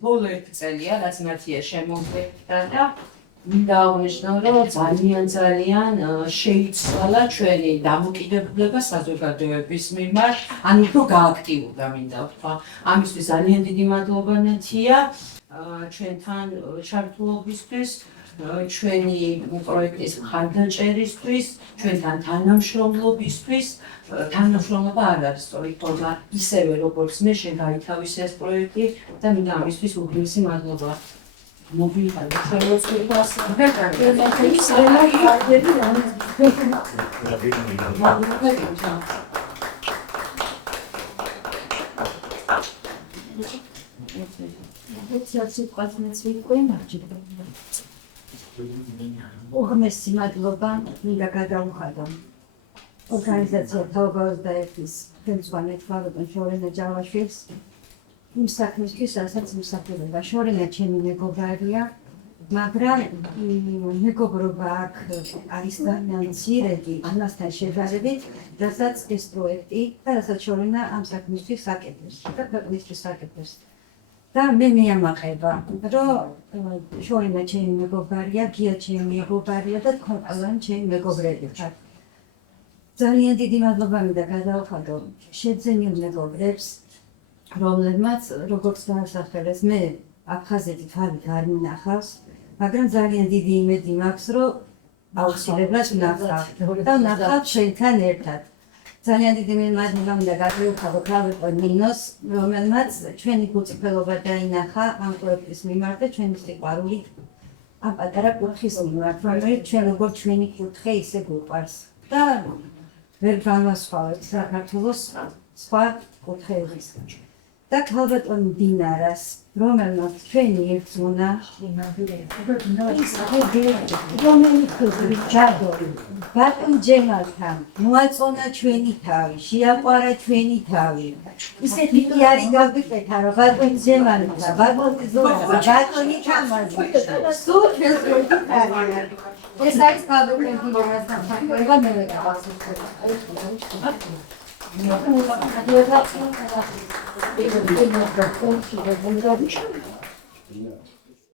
ბოლო ერთი წელია, რაც მათია შემოგვედა და მინდა აღნიშნო, რომ ძალიან შეიცვალა ჩვენი დამოკიდებულება საზოგადოების მიმართ, ანუ უფრო გააქტიურდა მინდა ვთქვა. ამისთვის ძალიან დიდი მადლობა ნათია ჩვენთან ჩართულობისთვის, ჩვენი პროექტის მხარდაჭერისთვის, ჩვენთან თანამშრომლობისთვის. თანამშრომლობა არ არის სწორი ფორმა, ისევე როგორც მე შენ გაითავისე ეს პროექტი და მინდა ამისთვის უგრძესი მადლობა. უღმესი მადლობა მინდა გადავუხადო ორგანიზაცია თავგადასავლის ხელმძღვანელ ხარობენ შორენა ჯავაშვილს იმ საქმისთვის, რასაც მსახურობდა. შორენა ჩემი მეგობარია, მაგრამ მეგობრობა აქ არის განმცირებული ამასთან შედარებით, რასაც ეს პროექტი და რასაც შორენა ამ საქმისთვის აკეთებს და ქვეყნისთვის აკეთებს. და მე მიამაყება, რომ შორენა ჩემი მეგობარია, გია ჩემი მეგობარია და თქვენ ყველანი ჩემი მეგობრები ხართ. ძალიან დიდი მადლობა მინდა გადავუხადო შეძენილ მეგობრებს, რომლებმაც როგორც დაასახელეს, მე აფხაზეთი თავით არ მინახავს, მაგრამ ძალიან დიდი იმედი მაქვს, რომ აუცილებლად ვნახავ და ვნახავ შენთან ერთად. ძალიან დიდი მადლობა მინდა გადავუხადო ქალბატონო ნინოს, რომელმაც ჩვენი გულწრფელობა დაინახა ამ პროექტის მიმართ და ჩვენი სიყვარული ამ პატარა კუთხის მიმართ, რომელიც ჩვენ როგორც ჩვენი კუთხე ისე გვიყვარს და ვერ განვასხვავებთ საქართველოს სხვა კუთხეებისგან. და ქალბატონი დინარას, რომელმაც ჩვენი ერთმონა რომელიც ჯადორი ბატონ ჯემალთან მოაწონა ჩვენი თავი, შეაყვარა ჩვენი თავი. ისეთი კი არის გავიკეთა, რომ ბატონ ჯემალთან, ბატონი ზურაბ, ბატონი თამაზი. სულ ჩვენს პროექტი არის. ეს არის ქალბატონი დინარასთან საქმეება მე ვეღარ. Thank you.